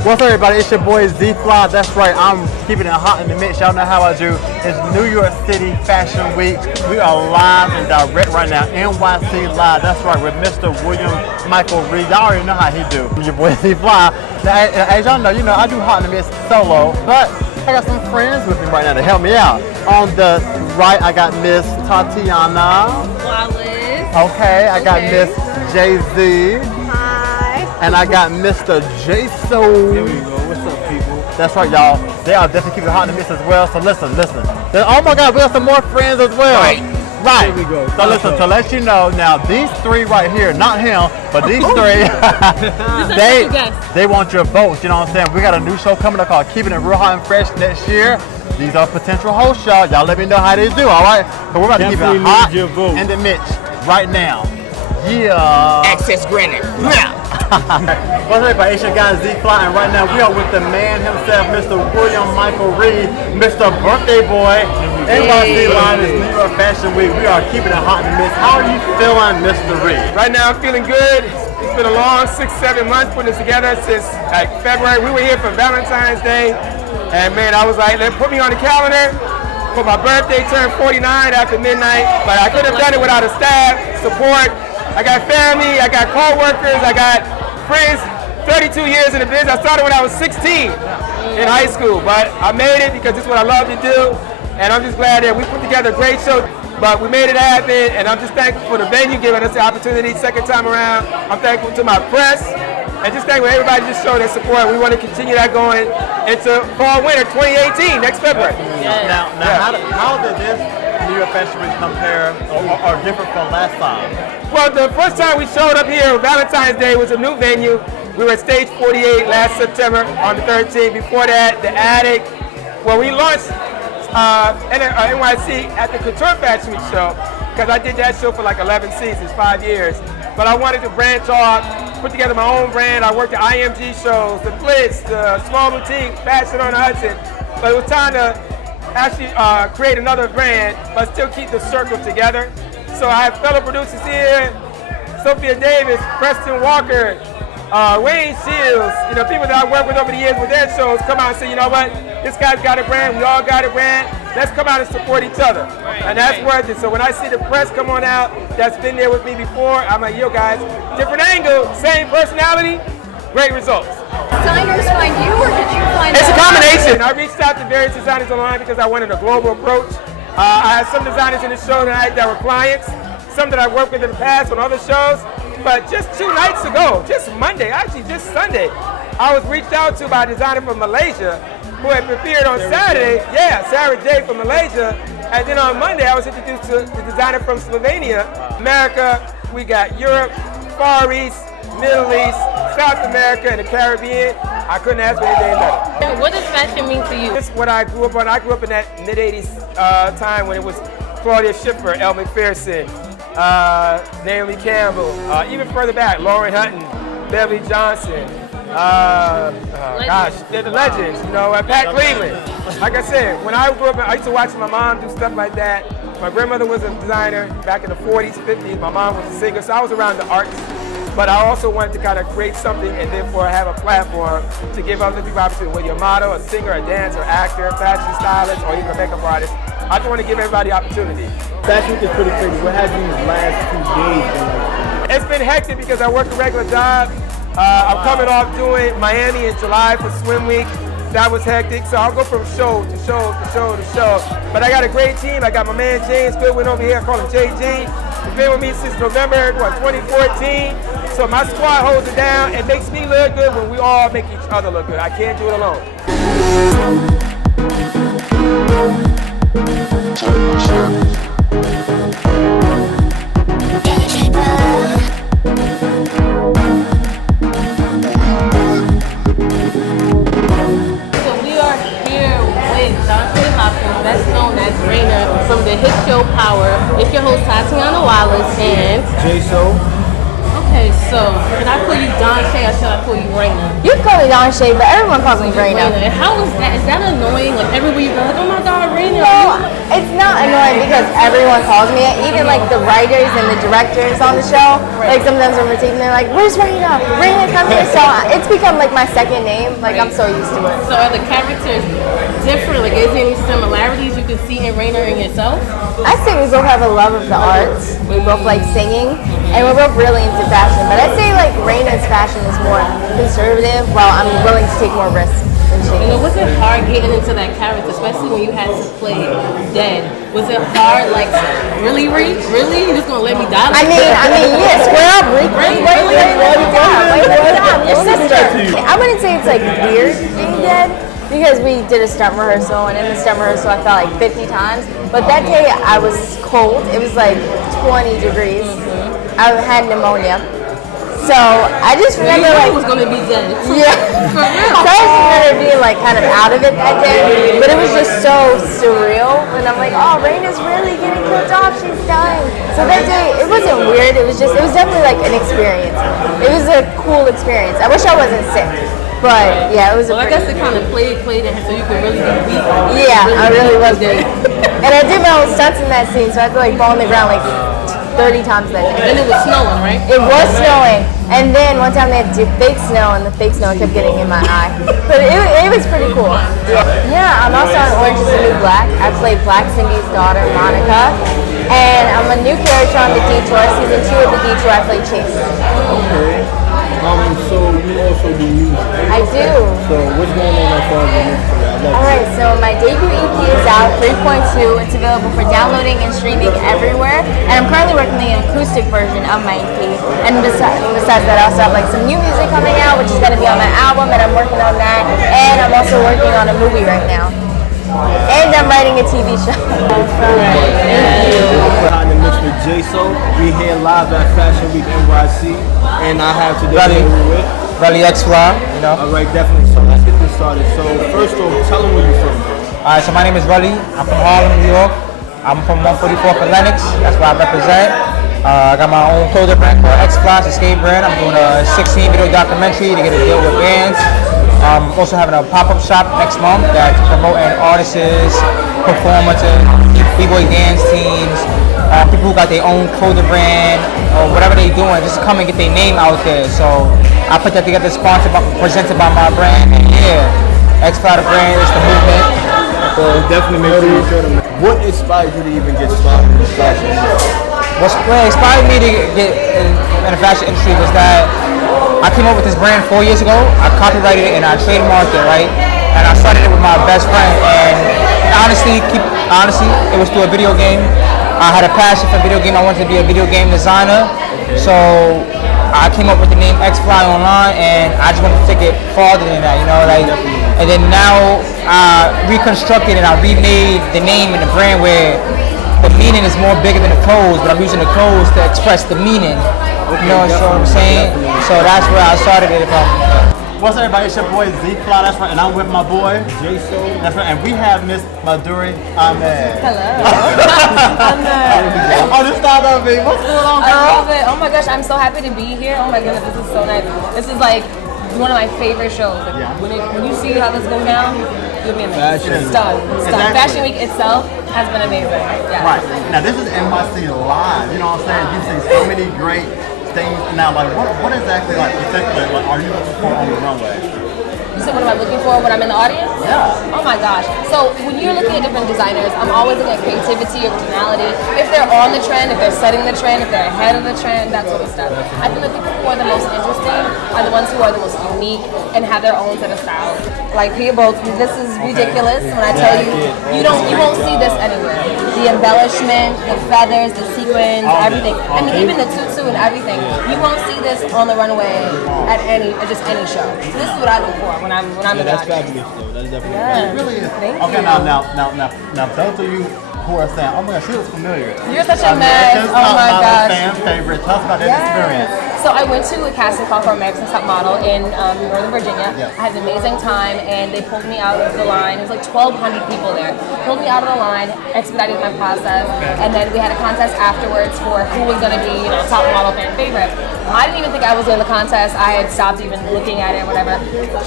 What's up, everybody? It's your boy Z Fly. That's right, I'm keeping it hot in the mix. Y'all know how I do. It's New York City Fashion Week. We are live and direct right now, NYC Live. That's right, with Mr. William Michael Reid. Y'all already know how he do. Your boy Z Fly. Now, as y'all know, I do hot in the mix solo, but I got some friends with me right now to help me out. On the right, I got Miss Tatiana. Wallace. Okay, I got Miss Jay-Z. Hi. And I got Mr. Jason. There we go. What's up, people? That's right, y'all. They are definitely keeping it hot in the mix as well. So listen. Then, oh my God, we have some more friends as well. Right. There we go. So listen, to let you know, now these three right here, not him, but these three, they want your votes. You know what I'm saying? We got a new show coming up called Keeping It Real Hot and Fresh next year. These are potential hosts, y'all. Y'all let me know how they do, all right? So we're about to keep it hot in the mix right now. Yeah. Access granted. Yeah. What's up, everybody? It's your guy Z Fly, and right now we are with the man himself, Mr. William Michael Reid, Mr. Birthday Boy. NYC Live is New York Fashion Week. We are keeping it hot in the mix. How are you feeling, Mr. Reid? Right now I'm feeling good. It's been a long 6-7 months putting this together since February. We were here for Valentine's Day, and man, I was like, let's put me on the calendar. For my birthday, turned 49 after midnight, but I couldn't have done it without a staff, support. I got family, I got co-workers, I got friends, 32 years in the business. I started when I was 16 in high school, but I made it because this is what I love to do, and I'm just glad that we put together a great show, but we made it happen, and I'm just thankful for the venue giving us the opportunity second time around. I'm thankful to my press, and just thankful everybody just showed their support. We want to continue that going into fall winter 2018 next February. Now how did this New York Fashion Week compare or different from last time? Well, the first time we showed up here, Valentine's Day, was a new venue. We were at Stage 48 last September on the 13th. Before that, the Attic. Well, we launched NYC at the Couture Fashion Week show because I did that show for like 11 seasons, 5 years. But I wanted to branch off, put together my own brand. I worked at IMG shows, the Blitz, the Small Boutique, Fashion on the Hudson. But it was time to actually create another brand, but still keep the circle together. So I have fellow producers here, Sophia Davis, Preston Walker, Wayne Shields, people that I worked with over the years with their shows come out and say, you know what, this guy's got a brand, we all got a brand, let's come out and support each other. And that's worth it. So when I see the press come on out, that's been there with me before, I'm like, yo guys, different angle, same personality, great results. Designers find you, or did you find It's a combination. I reached out to various designers online because I wanted a global approach. I had some designers in the show tonight that were clients, some that I worked with in the past on other shows, but just 2 nights ago, just Monday, actually just Sunday, I was reached out to by a designer from Malaysia who had appeared on Saturday, Sarah J from Malaysia, and then on Monday I was introduced to the designer from Slovenia, America, we got Europe, Far East, Middle East, South America, and the Caribbean. I couldn't ask for anything better. What does fashion mean to you? This is what I grew up on. I grew up in that mid-'80s time when it was Claudia Schiffer, Elle McPherson, Naomi Campbell, even further back, Lauren Hutton, Beverly Johnson, they're the legends, Pat Cleveland. Like I said, when I grew up, I used to watch my mom do stuff like that. My grandmother was a designer back in the 40s, 50s. My mom was a singer, so I was around the arts. But I also wanted to kind of create something and therefore have a platform to give other people opportunity, whether you're a model, a singer, a dancer, actor, fashion stylist, or even a makeup artist. I just want to give everybody opportunity. Fashion Week is pretty crazy. What have these last 2 days been like? It's been hectic because I work a regular job. I'm coming off doing Miami in July for Swim Week. That was hectic, so I'll go from show to show to show to show. But I got a great team. I got my man James Goodwin over here. I call him JG. He's been with me since November 2014. So my squad holds it down. It makes me look good when we all make each other look good. I can't do it alone. Best known as Rainer from the hit show Power. It's your host Tatiana and J-So. Okay, so can I call you Don Shay or should I call you Raina? You can call me Don Shay, but everyone calls me Raina. And how is that? Is that annoying? Like everywhere you go, like, oh my God, Raina. No, it's not annoying because everyone calls me it. Even like the writers and the directors on the show. Like sometimes when we're taping, they're like, "Where's Raina? Raina, come here." So it's become like my second name. Like I'm so used to it. So are the characters different? Like, is there any similarities you can see in Raina and yourself? I say we both have a love of the arts. We both like singing, and we're both really into fashion. But I'd say like Raina's fashion is more conservative, while I'm willing to take more risks than she. And was it hard getting into that character, especially when you had to play dead? Was it hard, like, really, Reed? Really? You just gonna let me die? I mean, yeah, square up, Reed. Wait, let me die. Your sister. I wouldn't say it's like weird being dead, because we did a stunt rehearsal, and in the stunt rehearsal I fell like 50 times. But that day I was cold. It was like 20 degrees. I had pneumonia. So I just remember I was gonna be dead. Yeah. For real. So I just remember being like kind of out of it that day. But it was just so surreal. And I'm like, oh, Raina's really getting killed off. She's dying. So that day, it wasn't weird. It was definitely like an experience. It was a cool experience. I wish I wasn't sick. But yeah, it was I guess it kind of played in so you could really be weak. Yeah, I really was weak. And I did my own stunts in that scene, so I had to like fall on the ground like 30 times that day. And it was snowing, right? It was snowing. And then one time they had to do fake snow, and the fake snow kept getting in my eye. But it was pretty cool. Yeah, I'm also on Orange is the New Black. I played Black Cindy's daughter, Monica. And I'm a new character on The Detour. Season 2 of The Detour, I play Chase. Okay. So you also do music. I do. So what's going on as far as the music? Alright, so my debut EP is out, 3.2. It's available for downloading and streaming everywhere. And I'm currently working on the acoustic version of my EP. And besides that, I also have like some new music coming out, which is going to be on my album, and I'm working on that. And I'm also working on a movie right now. And I'm writing a TV show. Behind the mix with J-So. We here live at Fashion Week NYC. And I have today with Rally X Fly, you know. Alright, definitely. So let's get this started. So first off, tell them where you're from. Alright, so my name is Rally. I'm from Harlem, New York. I'm from 144th and Lenox. That's where I represent. I got my own clothing brand called X Fly, it's a skate brand. I'm doing a 16-video documentary to get a deal with bands. Also having a pop-up shop next month that's promoting artists, performers, b-boy dance teams, people who got their own clothing brand or whatever they're doing, just come and get their name out there. So I put that together, presented by my brand, and yeah, X-Fly the brand is the movement. So definitely make sure you what inspired you to even get started in the fashion industry? What inspired me to get in the fashion industry was that I came up with this brand 4 years ago. I copyrighted it and I trademarked it, right? And I started it with my best friend. And honestly, it was through a video game. I had a passion for video game. I wanted to be a video game designer. So I came up with the name X-Fly online, and I just wanted to take it farther than that, you know, like. And then now I reconstructed and I remade the name and the brand where the meaning is more bigger than the clothes, but I'm using the clothes to express the meaning. You know what I'm saying? So that's where I started it from. What's up, everybody? It's your boy Z-Fly, that's right, and I'm with my boy J-So. That's right, and we have Miss Maduri Ahmed. Hello. Oh, this style of me. What's going on, girl? I love it. Oh my gosh, I'm so happy to be here. Oh my goodness, this is so nice. This is like one of my favorite shows. Like, Yeah. when you see how this goes down, you'll be amazed. Fashion. Stunned. Exactly. Fashion Week itself has been amazing. Yeah. Right. Now, this is NYC Live. You know what I'm saying? You see so many great things. Now, like, what exactly, like, particularly, like, are you looking for on the runway? You said, what am I looking for when I'm in the audience? Yeah. Oh my gosh. So when you're looking at different designers, I'm always looking at creativity, originality. If they're on the trend, if they're setting the trend, if they're ahead of the trend, that sort of stuff. I think the people who are the most interesting are the ones who are the most unique and have their own set of styles. Like people, this is ridiculous when I tell you, you won't see this anywhere. The embellishment, the feathers, the sequins, everything. I mean, even the tutu and everything. You won't see this on the runway at just any show. So this is what I look for when I'm in the That's audience. fabulous though. That's definitely Yeah. It really is. Thank Okay, you. now, those of you who are saying, oh my gosh, she looks familiar. You're such a mess. Oh my my gosh. fan favorite. Tell us about that experience. So I went to a casting call for America's Next Top Model in Northern Virginia. Yes. I had an amazing time, and they pulled me out of the line. It was like 1,200 people there. Pulled me out of the line, expedited my process, and then we had a contest afterwards for who was going to be, top model fan favorite. I didn't even think I was in the contest. I had stopped even looking at it, whatever.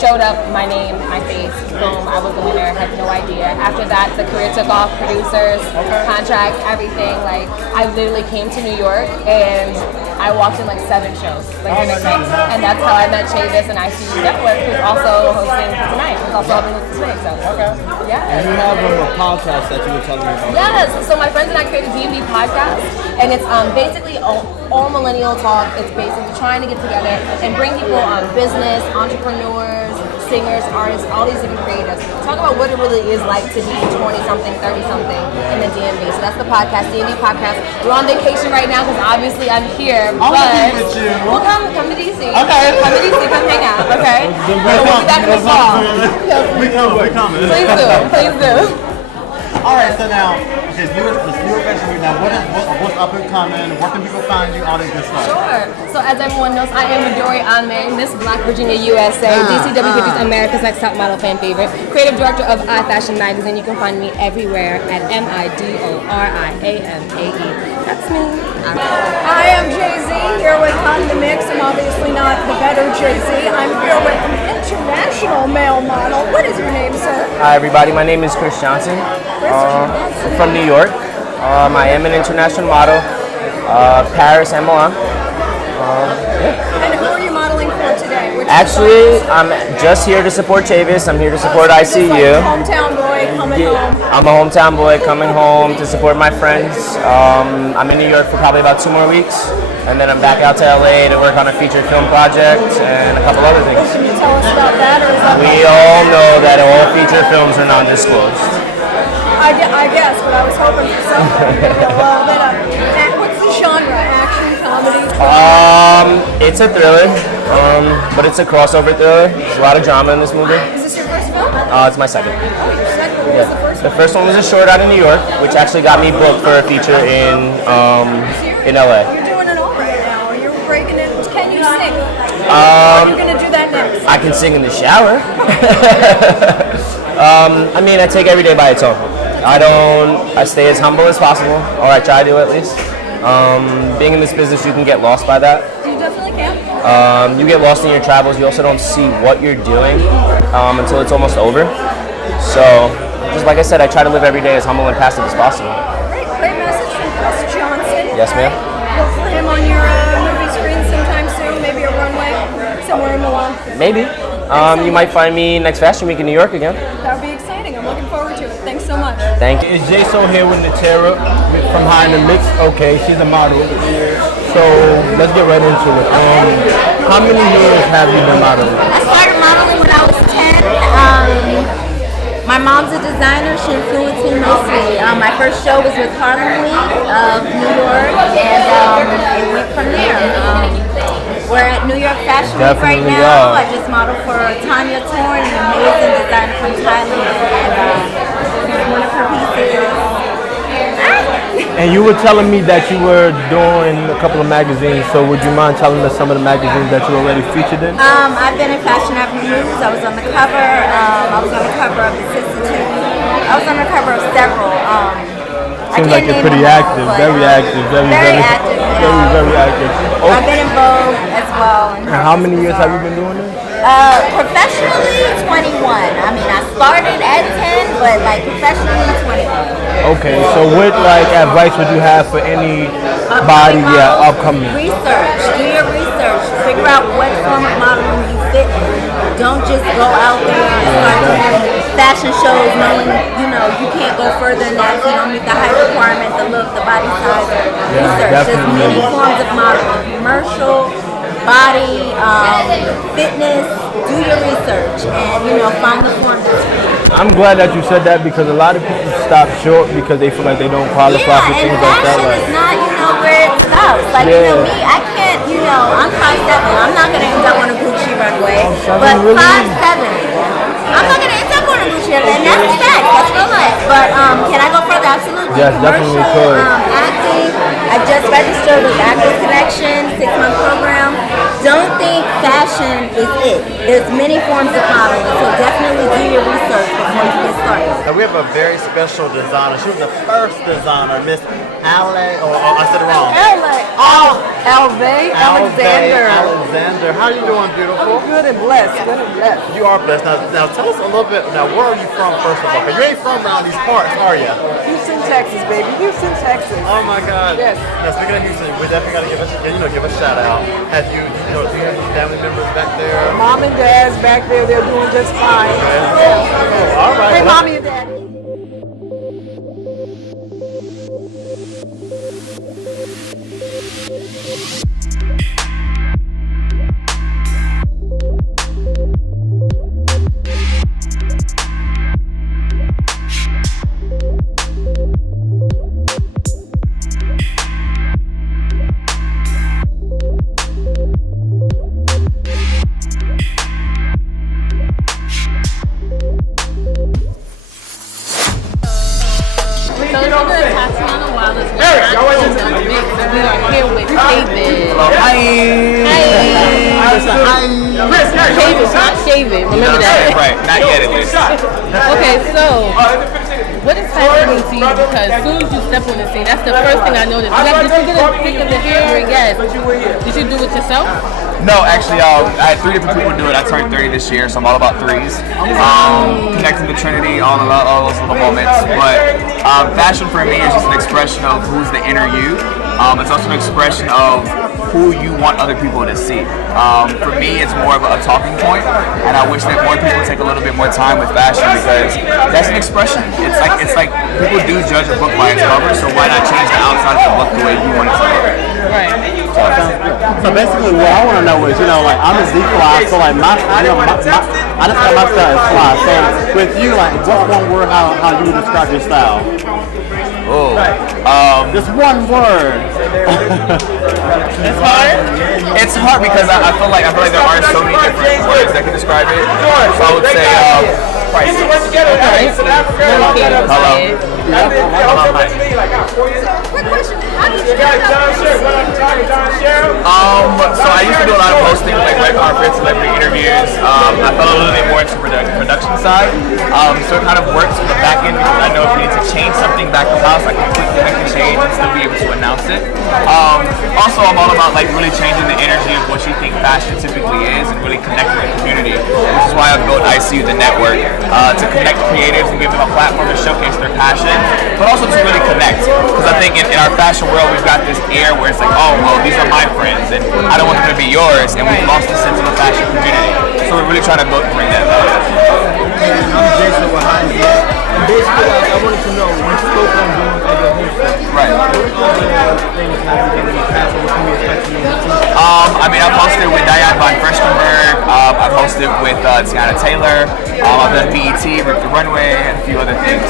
Showed up, my name, my face, boom, I was the winner. Had no idea. After that, the career took off. Producers, contract, everything. Like, I literally came to New York and I walked in like 7 shows, like and that's how I met Chavis and ICU Network, who's also hosting tonight. Who's also helping with today. So, yeah. And you have a podcast that you were telling me about. Yes. So my friends and I created a D&D podcast, and it's basically all millennial talk. It's basically trying to get together and bring people on business, entrepreneurs, singers, artists, all these different creatives. Talk about what it really is like to be 20-something, 30-something in the DMV. So that's the podcast, D&D podcast. We're on vacation right now because obviously I'm here, I'll but be with you. we'll come to DC. Okay. Come to DC, come hang out, okay? We'll be back in the fall. We coming. Please do. All right, so now, okay, this newer fashion week. Now, what's up and coming? Where can people find you? All that good stuff. Sure. So as everyone knows, I am Midori Anme, Miss Black Virginia USA, DCW50's America's Next Top Model fan favorite, creative director of iFashion Magazine. You can find me everywhere at MIDORIAMAE. That's me. Hi, I'm Jay-Z, here with On The Mix. I'm obviously not the better Jay-Z. I'm here with an international male model. What is your name, sir? Hi everybody, my name is Chris Johnson. From New York. I am an international model, Paris and Milan. And who are you modeling for today? Actually, I'm just here to support Chavis. I'm here to support ICU. Like hometown boy coming home. I'm a hometown boy coming home to support my friends. I'm in New York for probably about 2 more weeks. And then I'm back out to LA to work on a feature film project and a couple other things. Can you tell us about that? Or is that We all know that all feature films are non-disclosed. I guess, but I was hoping for something a little bit of. What's the genre? Action, comedy? It's a thriller, but it's a crossover thriller. There's a lot of drama in this movie. Is this your first film? It's my second. Oh, your second. What was the first The first one was a short out in New York, which actually got me booked for a feature in LA. You're doing it all right now. You're breaking it. Can you sing? You're going to do that next. I can sing in the shower. I mean, I take every day by its own. I stay as humble as possible, or I try to at least. Being in this business, you can get lost by that. You definitely can. You get lost in your travels. You also don't see what you're doing until it's almost over. So, just like I said, I try to live every day as humble and passive as possible. Great message from Chris Johnson. Yes, ma'am. Look for him on your movie screen sometime soon, maybe a runway somewhere in Milan. Maybe. You might find me next Fashion Week in New York again. That would be exciting. I'm looking forward to it. Thanks so much. Thank you. Is J-So here with Natera from High in the Mix? Okay, she's a model. So let's get right into it. How many years have you been modeling? I started modeling when I was 10. My mom's a designer. She influenced me mostly. My first show was with Harlem League of New York, and it went from there. We're at New York Fashion Week right now. I just modeled for Tanya Torn, an amazing designer from Thailand, and one of her pieces. And you were telling me that you were doing a couple of magazines, so would you mind telling us some of the magazines that you already featured in? I've been in Fashion Avenue News. I was on the cover. I was on the cover of Vicissitude. I was on the cover of several. Seems like you're pretty active, very active, very active. Very active. Oh. I've been in Vogue as well. And how many years have you been doing this? Professionally, 21. I mean, I started at 10, but like professionally, 21. Okay, so what like advice would you have for anybody upcoming? Research. Do your research. Figure out what form of modeling you fit in. Don't just go out there and start doing fashion shows knowing, you can't go further than that if you don't meet the height requirement, the look, the body size. Research. There's many forms of modeling. Commercial, body, fitness. Do your research and, find the form that's for you. I'm glad that you said that because a lot of people stop short because they feel like they don't qualify for things like that. Yeah, and fashion is not, where it stops. Like, me, I can't, I'm 5'7". I'm not going to end up on a Gucci runway. But really? 5'7". I'm not going to end up on a Gucci runway. And that's fact. That's real life. But can I go further? Absolutely. Yes, definitely could. Acting. I just registered with Actors Connection, 6-month program. fashion is it. There's many forms of modeling, so definitely do your research before you get started. Now we have a very special designer. She was the first designer, Miss Ale, I said it wrong. Alexander. How are you doing, beautiful? Good and blessed. Good and blessed. You are blessed. Now tell us a little bit. Now, where are you from, first of all? 'Cause you ain't from around these parts, are you? Houston, Texas, baby. Houston, Texas. Oh my God. Yes. Now, speaking of Houston, we definitely got to give a shout out. Do you have any family members back there? Mom and dad's back there. They're doing just fine. Oh, all right. Hey, mommy and daddy. So it's either Tatiana while it's we are here with Chavis. Chavis, not Shavin. Remember that. Right, not yet at least. Okay, so what is fashion to you? Because as soon as you step on the scene, that's the first thing I noticed. Did you get a pick of the hair? Yes. Did you do it yourself? No, actually, I had 3 different people do it. I turned 30 this year, so I'm all about threes. Connecting the Trinity, all those little moments. But fashion for me is just an expression of who's the inner you. It's also an expression of who you want other people to see. For me, it's more of a talking point, and I wish that more people take a little bit more time with fashion because that's an expression. It's like people do judge a book by its cover, so why not change the outside of the book the way you want it to look? Right. So basically, what I want to know is, like, I'm a Z-fly, so like I just got my style is fly. So with you, like, what's one word how you would describe your style? Just one word. It's hard. It's hard because I feel like there are so many different words that can describe it. So I would say priceless. Hello. Quick question. How did you get So I used to do a lot of hosting, like red carpet, celebrity interviews. I fell a little bit more into production side. So it kind of works from the back end because I know if we need to change something back of house, I can quickly make the change and still be able to announce it. Also, I'm all about like really changing the energy of what you think fashion typically is and really connecting the community, which is why I built ICU the network to connect creatives and give them a platform to showcase their passion, but also to really connect. Because I think in our fashion world, we've got this air where it's like, oh, well, these are my friends, and I don't want them to be yours, and we've lost the sense of the fashion community. So we're really trying to bring that back. I'm Jason behind you. And basically, like, I wanted to know, you spoke on doing other hosting. Right. What other things have you been in the past that can be affecting you? I mean, I've hosted with Diane von Furstenberg. I've hosted with Tatiana Taylor. I've done BET, Rip the Runway, and a few other things.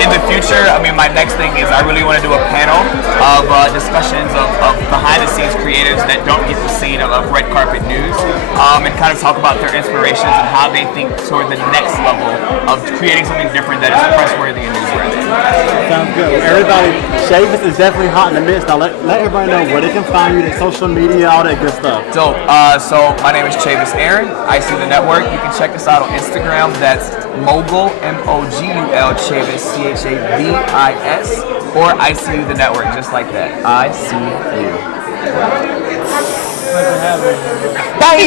In the future, I mean, my next thing is I really want to do a panel of discussions of behind-the-scenes creatives that don't get the scene of red carpet news, and kind of talk about their inspirations and how they think toward the next level of creating something different that is press-worthy and newsworthy. Sounds good. Everybody, Chavis is definitely hot in the mix. Now let everybody know where they can find you, their social media, all that good stuff. So my name is Chavis Aaron. I see the network. You can check us out on Instagram. That's Mogul, M-O-G-U-L, Chavis, C-H-A-V-I-S, or I see you the network, just like that. I see you. Bye.